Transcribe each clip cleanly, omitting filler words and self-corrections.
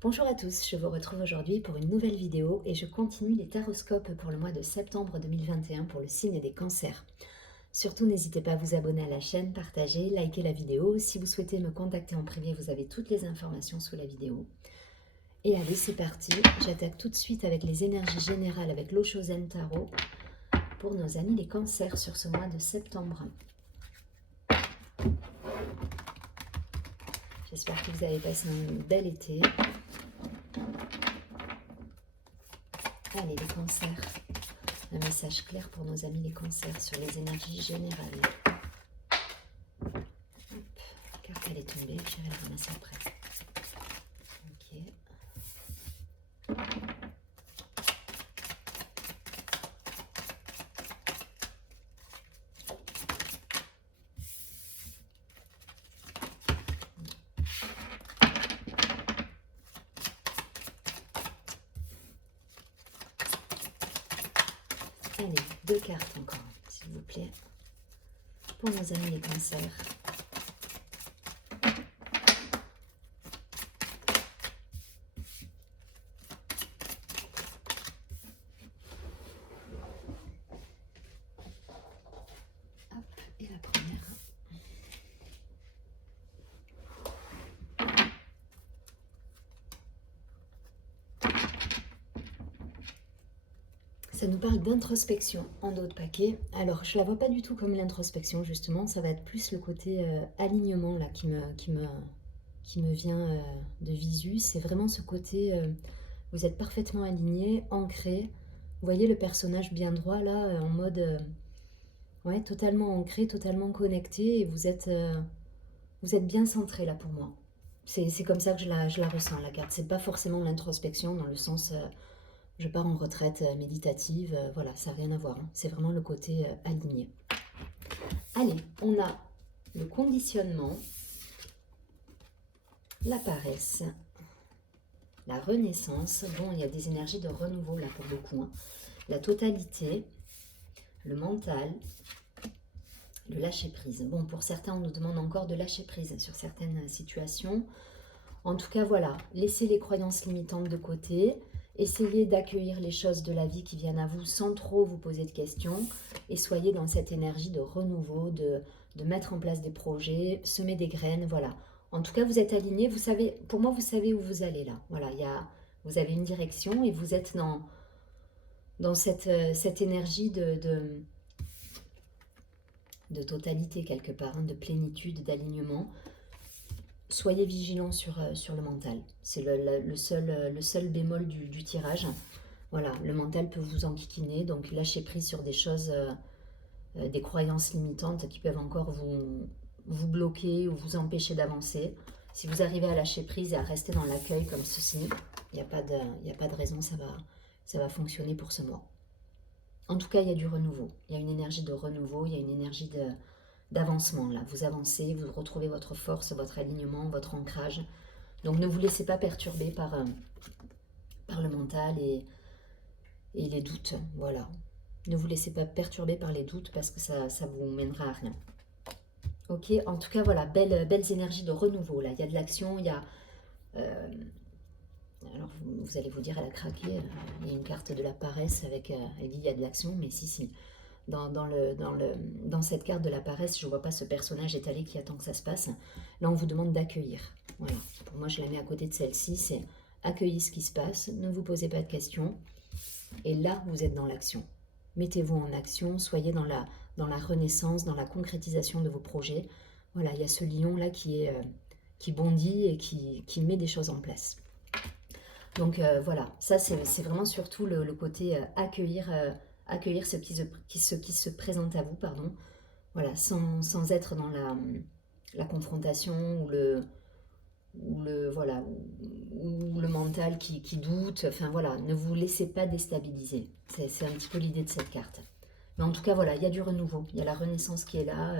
Bonjour à tous, je vous retrouve aujourd'hui pour une nouvelle vidéo et je continue les taroscopes pour le mois de septembre 2021 pour le signe des cancers. Surtout n'hésitez pas à vous abonner à la chaîne, partager, liker la vidéo. Si vous souhaitez me contacter en privé, vous avez toutes les informations sous la vidéo. Et allez, c'est parti, j'attaque tout de suite avec les énergies générales avec l'Oshozen Tarot pour nos amis les cancers sur ce mois de septembre. J'espère que vous avez passé un bel été. Allez, les cancers. Un message clair pour nos amis les cancers sur les énergies générales. Hop, carte elle est tombée, j'irai la ramasser après. Ok. Allez, deux cartes encore, s'il vous plaît, pour nos amis les cancers. Hop, et la première. Ça nous parle d'introspection en dos de paquet. Alors, je la vois pas du tout comme l'introspection, justement. Ça va être plus le côté alignement là qui me vient de visu. C'est vraiment ce côté, vous êtes parfaitement aligné, ancré. Vous voyez le personnage bien droit là, en mode, ouais, totalement ancré, totalement connecté. Et vous êtes bien centré là pour moi. C'est comme ça que je la ressens, la carte. C'est pas forcément l'introspection dans le sens je pars en retraite méditative, voilà, ça n'a rien à voir. Hein. C'est vraiment le côté aligné. Allez, on a le conditionnement, la paresse, la renaissance. Bon, il y a des énergies de renouveau là pour beaucoup. Hein. La totalité, le mental, le lâcher prise. Bon, pour certains, on nous demande encore de lâcher prise sur certaines situations. En tout cas, voilà, laissez les croyances limitantes de côté. Essayez d'accueillir les choses de la vie qui viennent à vous sans trop vous poser de questions. Et soyez dans cette énergie de renouveau, de mettre en place des projets, semer des graines, voilà. En tout cas, vous êtes aligné. Vous savez, pour moi, vous savez où vous allez là. Voilà, vous avez une direction et vous êtes dans cette énergie de totalité quelque part, hein, de plénitude, d'alignement. Soyez vigilants sur le mental. C'est le seul bémol du tirage. Voilà, le mental peut vous enquiquiner, donc lâchez prise sur des choses, des croyances limitantes qui peuvent encore vous bloquer ou vous empêcher d'avancer. Si vous arrivez à lâcher prise et à rester dans l'accueil comme ceci, il n'y a pas de raison, ça va fonctionner pour ce mois. En tout cas, il y a du renouveau. Il y a une énergie de renouveau, il y a une énergie d'avancement là. Vous avancez, vous retrouvez votre force, votre alignement, votre ancrage. Donc ne vous laissez pas perturber par le mental et les doutes. Voilà. Ne vous laissez pas perturber par les doutes parce que ça vous mènera à rien. Ok, en tout cas, voilà, belles énergies de renouveau. Là, il y a de l'action, il y a... alors, vous allez vous dire, elle a craqué. Il y a une carte de la paresse avec... elle dit, il y a de l'action, mais si. Dans cette carte de la paresse, je ne vois pas ce personnage étalé qui attend que ça se passe. Là, on vous demande d'accueillir. Voilà. Pour moi, je la mets à côté de celle-ci. C'est accueillir ce qui se passe, ne vous posez pas de questions. Et là, vous êtes dans l'action. Mettez-vous en action, soyez dans la renaissance, dans la concrétisation de vos projets. Voilà, il y a ce lion là qui bondit et qui met des choses en place. Donc voilà, ça c'est vraiment surtout le côté accueillir ce qui se présente à vous, pardon. Voilà, sans être dans la confrontation voilà, ou le mental qui doute. Enfin voilà, ne vous laissez pas déstabiliser. C'est un petit peu l'idée de cette carte. Mais en tout cas, voilà, il y a du renouveau, il y a la renaissance qui est là.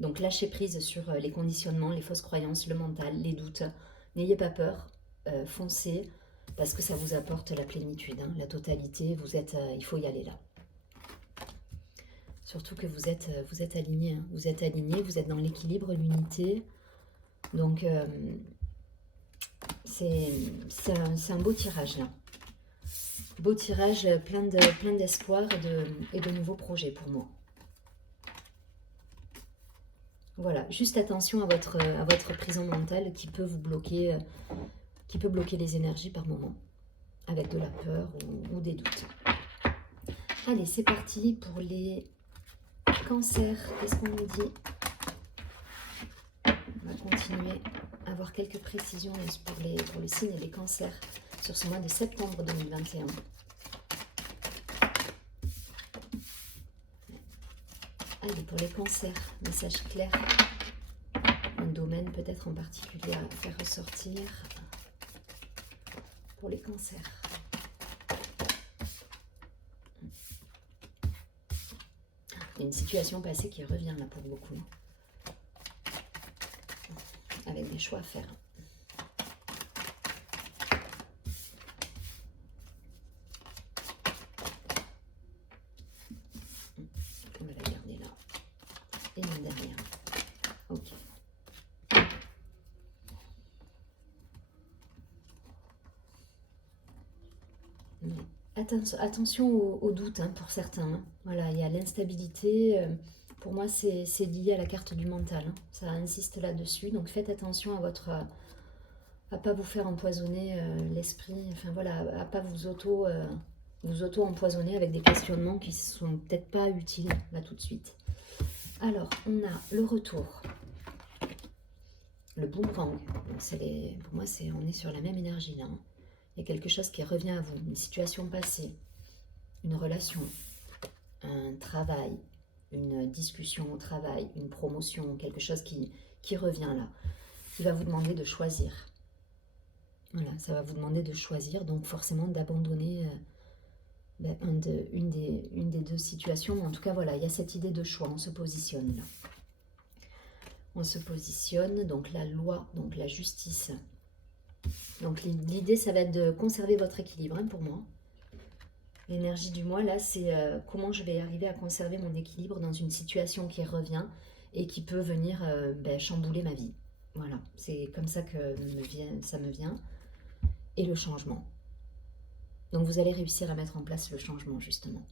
Donc lâchez prise sur les conditionnements, les fausses croyances, le mental, les doutes. N'ayez pas peur, foncez, parce que ça vous apporte la plénitude, hein, la totalité. Il faut y aller là. Surtout que vous êtes aligné, hein. Vous êtes aligné, vous êtes dans l'équilibre, l'unité. Donc C'est un beau tirage là. Beau tirage, plein d'espoir et de nouveaux projets pour moi. Voilà, juste attention à votre prison mentale qui peut vous bloquer, qui peut bloquer les énergies par moment, avec de la peur ou des doutes. Allez, c'est parti pour les cancers. Qu'est-ce qu'on nous dit? On va continuer à avoir quelques précisions pour le signe des cancers sur ce mois de septembre 2021. Allez, pour les cancers, message clair. Un domaine peut-être en particulier à faire ressortir pour les cancers. Il y a une situation passée qui revient là pour beaucoup. Avec des choix à faire. On va la garder là. Et même derrière. Ok. Attention aux doutes hein, pour certains. Hein. Voilà, il y a l'instabilité. Pour moi, c'est lié à la carte du mental. Hein. Ça insiste là-dessus. Donc faites attention à pas vous faire empoisonner l'esprit. Enfin voilà, à pas vous auto-empoisonner avec des questionnements qui sont peut-être pas utiles là tout de suite. Alors, on a le retour. Le boomerang. Pour moi, on est sur la même énergie là. Hein. Il y a quelque chose qui revient à vous, une situation passée, une relation, un travail, une discussion au travail, une promotion, quelque chose qui revient là, qui va vous demander de choisir. Voilà, ça va vous demander de choisir, donc forcément d'abandonner une des deux situations. En tout cas, voilà, il y a cette idée de choix, on se positionne là. On se positionne, donc la loi, donc la justice. Donc l'idée, ça va être de conserver votre équilibre hein, pour moi. L'énergie du mois, là, c'est comment je vais arriver à conserver mon équilibre dans une situation qui revient et qui peut venir chambouler ma vie. Voilà, c'est comme ça que ça me vient. Et le changement. Donc vous allez réussir à mettre en place le changement, justement.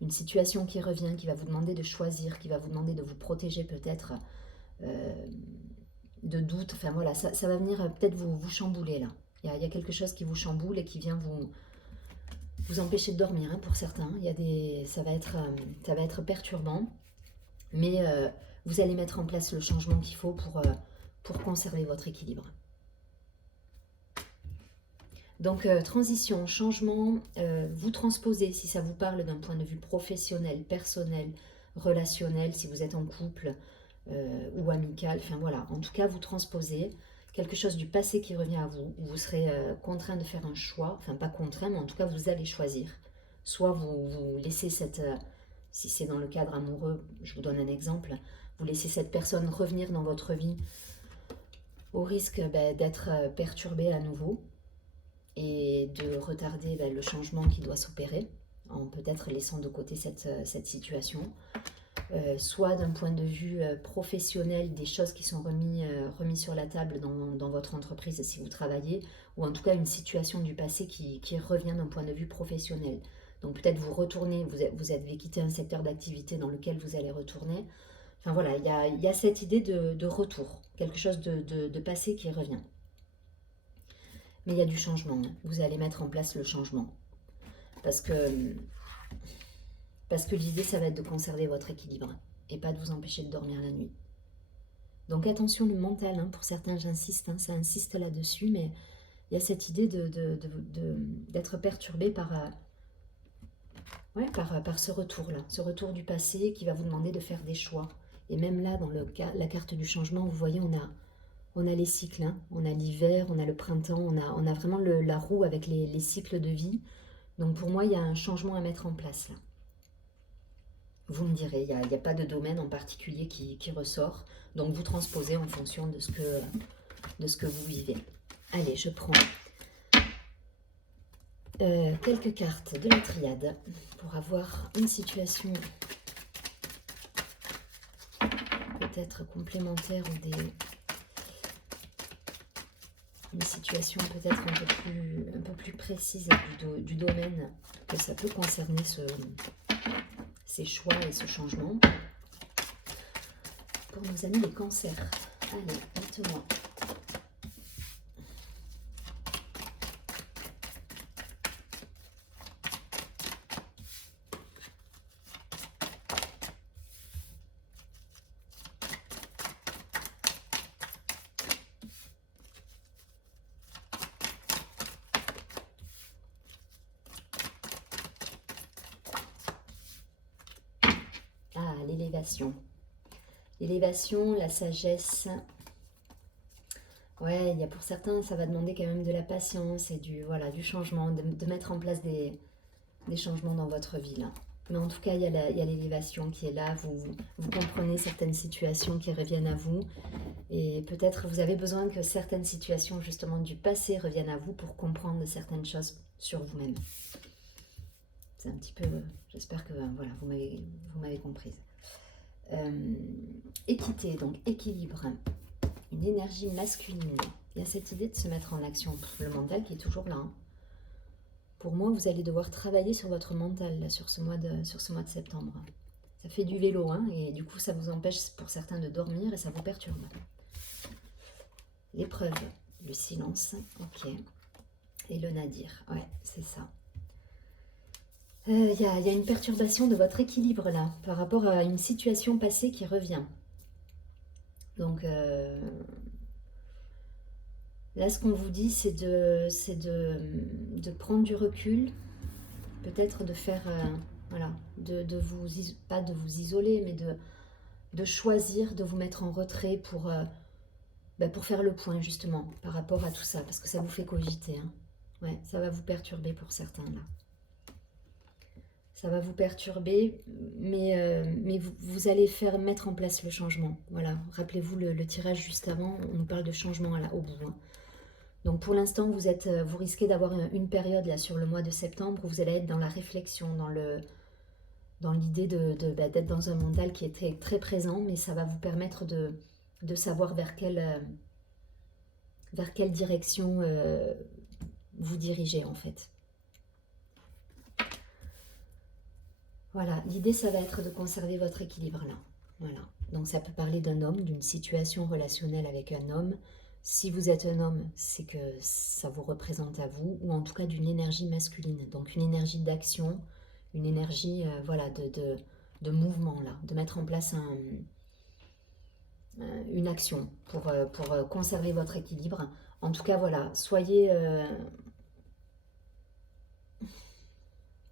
Une situation qui revient, qui va vous demander de choisir, qui va vous demander de vous protéger peut-être de doutes. Enfin voilà, ça va venir peut-être vous chambouler là. Il y a quelque chose qui vous chamboule et qui vient vous empêcher de dormir hein, pour certains. Ça va être perturbant, mais vous allez mettre en place le changement qu'il faut pour conserver votre équilibre. Donc transition, changement, vous transposez si ça vous parle d'un point de vue professionnel, personnel, relationnel, si vous êtes en couple ou amical, enfin voilà, en tout cas vous transposez quelque chose du passé qui revient à vous, où vous serez contraint de faire un choix, enfin pas contraint, mais en tout cas vous allez choisir. Soit vous laissez si c'est dans le cadre amoureux, je vous donne un exemple, vous laissez cette personne revenir dans votre vie au risque d'être perturbée à nouveau et de retarder le changement qui doit s'opérer, en peut-être laissant de côté cette situation. Soit d'un point de vue professionnel, des choses qui sont remises sur la table dans votre entreprise si vous travaillez, ou en tout cas une situation du passé qui revient d'un point de vue professionnel. Donc peut-être vous retournez, vous avez quitté un secteur d'activité dans lequel vous allez retourner. Enfin voilà, il y a cette idée de retour, quelque chose de passé qui revient. Mais il y a du changement, hein. Vous allez mettre en place le changement. Parce que l'idée, ça va être de conserver votre équilibre et pas de vous empêcher de dormir la nuit. Donc attention le mental, hein, pour certains j'insiste, hein, ça insiste là-dessus, mais il y a cette idée d'être perturbé par ce retour-là, ce retour du passé qui va vous demander de faire des choix. Et même là, dans la carte du changement, vous voyez, on a les cycles, hein, on a l'hiver, on a le printemps, on a vraiment la roue avec les cycles de vie. Donc pour moi, il y a un changement à mettre en place là. Vous me direz, il n'y a pas de domaine en particulier qui ressort. Donc vous transposez en fonction de ce que vous vivez. Allez, je prends quelques cartes de la triade pour avoir une situation peut-être complémentaire ou une situation peut-être un peu plus précise du domaine que ça peut concerner ces choix et ce changement. Pour nos amis les cancers, allez, dites-moi. Ah, l'élévation. L'élévation, la sagesse. Ouais, il y a pour certains, ça va demander quand même de la patience et voilà, du changement, de mettre en place des changements dans votre vie là. Mais en tout cas, il y a l'élévation qui est là, vous comprenez certaines situations qui reviennent à vous. Et peut-être vous avez besoin que certaines situations justement du passé reviennent à vous pour comprendre certaines choses sur vous-même. C'est un petit peu, j'espère que voilà, vous m'avez comprise. Équité, donc équilibre, une énergie masculine. Il y a cette idée de se mettre en action, le mental qui est toujours là. Hein. Pour moi, vous allez devoir travailler sur votre mental là, sur ce mois de septembre. Ça fait du vélo, hein, et du coup, ça vous empêche pour certains de dormir et ça vous perturbe. L'épreuve, le silence, ok. Et le nadir, ouais, c'est ça. Il y a une perturbation de votre équilibre là, par rapport à une situation passée qui revient. Donc là, ce qu'on vous dit, c'est de prendre du recul, peut-être de faire, voilà, pas de vous isoler, mais de choisir de vous mettre en retrait pour faire le point justement par rapport à tout ça, parce que ça vous fait cogiter. Hein. Ouais, ça va vous perturber pour certains là. Ça va vous perturber, mais vous allez mettre en place le changement. Voilà, rappelez-vous le tirage juste avant, on nous parle de changement au bout. Hein. Donc pour l'instant, vous risquez d'avoir une période là sur le mois de septembre où vous allez être dans la réflexion, dans l'idée d'être dans un mental qui est très, très présent, mais ça va vous permettre de savoir vers quelle direction vous dirigez en fait. Voilà, l'idée ça va être de conserver votre équilibre là. Voilà. Donc ça peut parler d'un homme, d'une situation relationnelle avec un homme. Si vous êtes un homme, c'est que ça vous représente à vous, ou en tout cas d'une énergie masculine. Donc une énergie d'action, une énergie voilà, de mouvement là, de mettre en place une action pour conserver votre équilibre. En tout cas, voilà,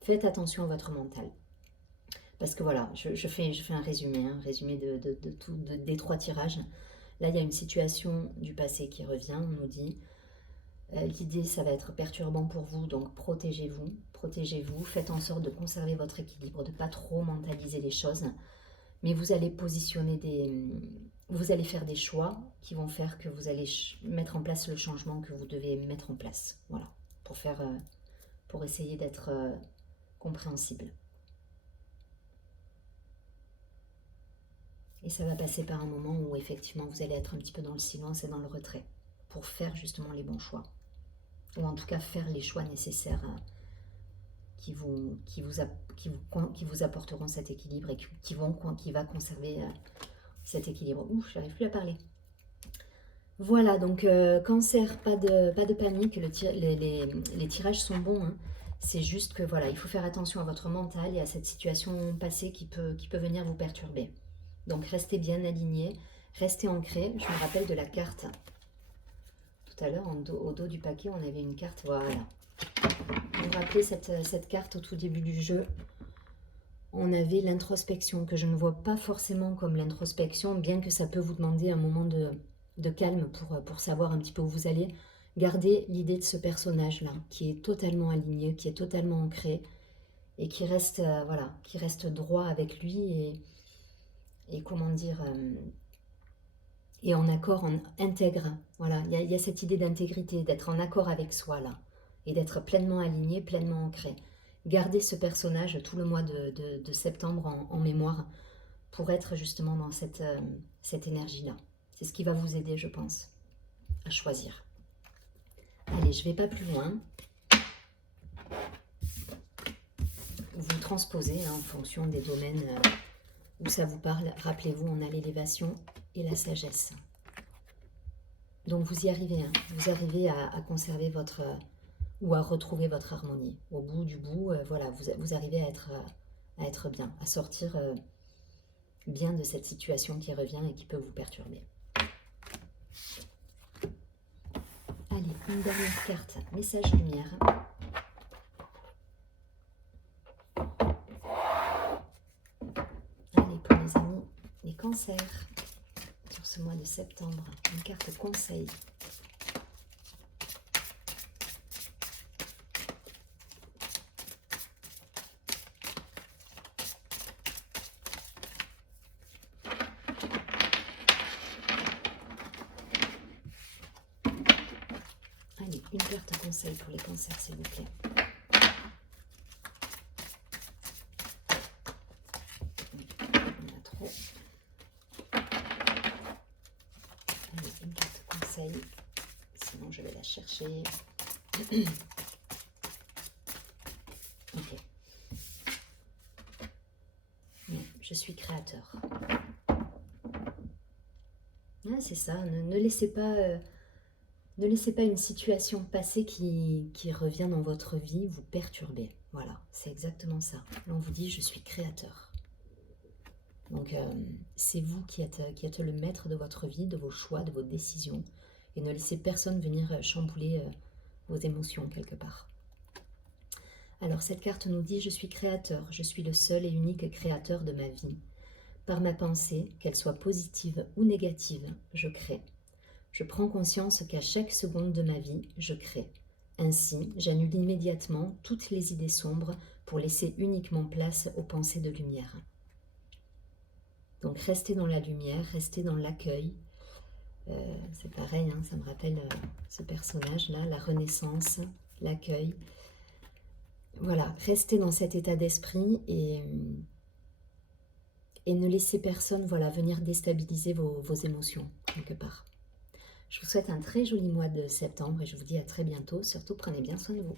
faites attention à votre mental. Parce que voilà, je fais un résumé, des 3 tirages. Là, il y a une situation du passé qui revient, on nous dit. L'idée, ça va être perturbant pour vous, donc protégez-vous, faites en sorte de conserver votre équilibre, de ne pas trop mentaliser les choses. Mais vous allez vous allez faire des choix qui vont faire que vous allez mettre en place le changement que vous devez mettre en place. Voilà, pour essayer d'être compréhensible. Et ça va passer par un moment où effectivement vous allez être un petit peu dans le silence et dans le retrait pour faire justement les bons choix. Ou en tout cas faire les choix nécessaires qui vous apporteront cet équilibre et qui va conserver cet équilibre. Ouh, j'arrive plus à parler. Voilà, donc cancer, pas de panique, les tirages sont bons. Hein. C'est juste que voilà, il faut faire attention à votre mental et à cette situation passée qui peut venir vous perturber. Donc restez bien aligné, restez ancré. Je me rappelle de la carte. Tout à l'heure, au dos du paquet, on avait une carte, voilà. Vous vous rappelez cette carte au tout début du jeu? On avait l'introspection, que je ne vois pas forcément comme l'introspection, bien que ça peut vous demander un moment de calme pour savoir un petit peu où vous allez. Gardez l'idée de ce personnage-là, qui est totalement aligné, qui est totalement ancré, et qui reste, voilà, qui reste droit avec lui, et comment dire, et en accord, intègre. Voilà, il y a cette idée d'intégrité, d'être en accord avec soi, là, et d'être pleinement aligné, pleinement ancré. Gardez ce personnage tout le mois de septembre en mémoire pour être justement dans cette énergie-là. C'est ce qui va vous aider, je pense, à choisir. Allez, je ne vais pas plus loin. Vous transposez en fonction des domaines où ça vous parle. Rappelez-vous, on a l'élévation et la sagesse. Donc vous y arrivez, hein. Vous arrivez à conserver votre... ou à retrouver votre harmonie. Au bout du bout, voilà, vous arrivez à être bien, à sortir bien de cette situation qui revient et qui peut vous perturber. Allez, une dernière carte, message lumière. Allez, pour les amis, les cancers, sur ce mois de septembre, une carte conseil. Allez, une carte conseil pour les cancers, s'il vous plaît. On a trop. Allez, une carte conseil. Sinon, je vais la chercher. Ok. Non, je suis créateur. Ah, c'est ça, ne laissez pas... ne laissez pas une situation passée qui revient dans votre vie vous perturber. Voilà, c'est exactement ça. Là, on vous dit, je suis créateur. Donc, c'est vous qui êtes le maître de votre vie, de vos choix, de vos décisions. Et ne laissez personne venir chambouler vos émotions quelque part. Alors, cette carte nous dit, je suis créateur. Je suis le seul et unique créateur de ma vie. Par ma pensée, qu'elle soit positive ou négative, je crée. Je prends conscience qu'à chaque seconde de ma vie, je crée. Ainsi, j'annule immédiatement toutes les idées sombres pour laisser uniquement place aux pensées de lumière. Donc restez dans la lumière, restez dans l'accueil. C'est pareil, hein, ça me rappelle ce personnage-là, la renaissance, l'accueil. Voilà, restez dans cet état d'esprit et ne laissez personne venir déstabiliser vos émotions quelque part. Je vous souhaite un très joli mois de septembre et je vous dis à très bientôt. Surtout, prenez bien soin de vous.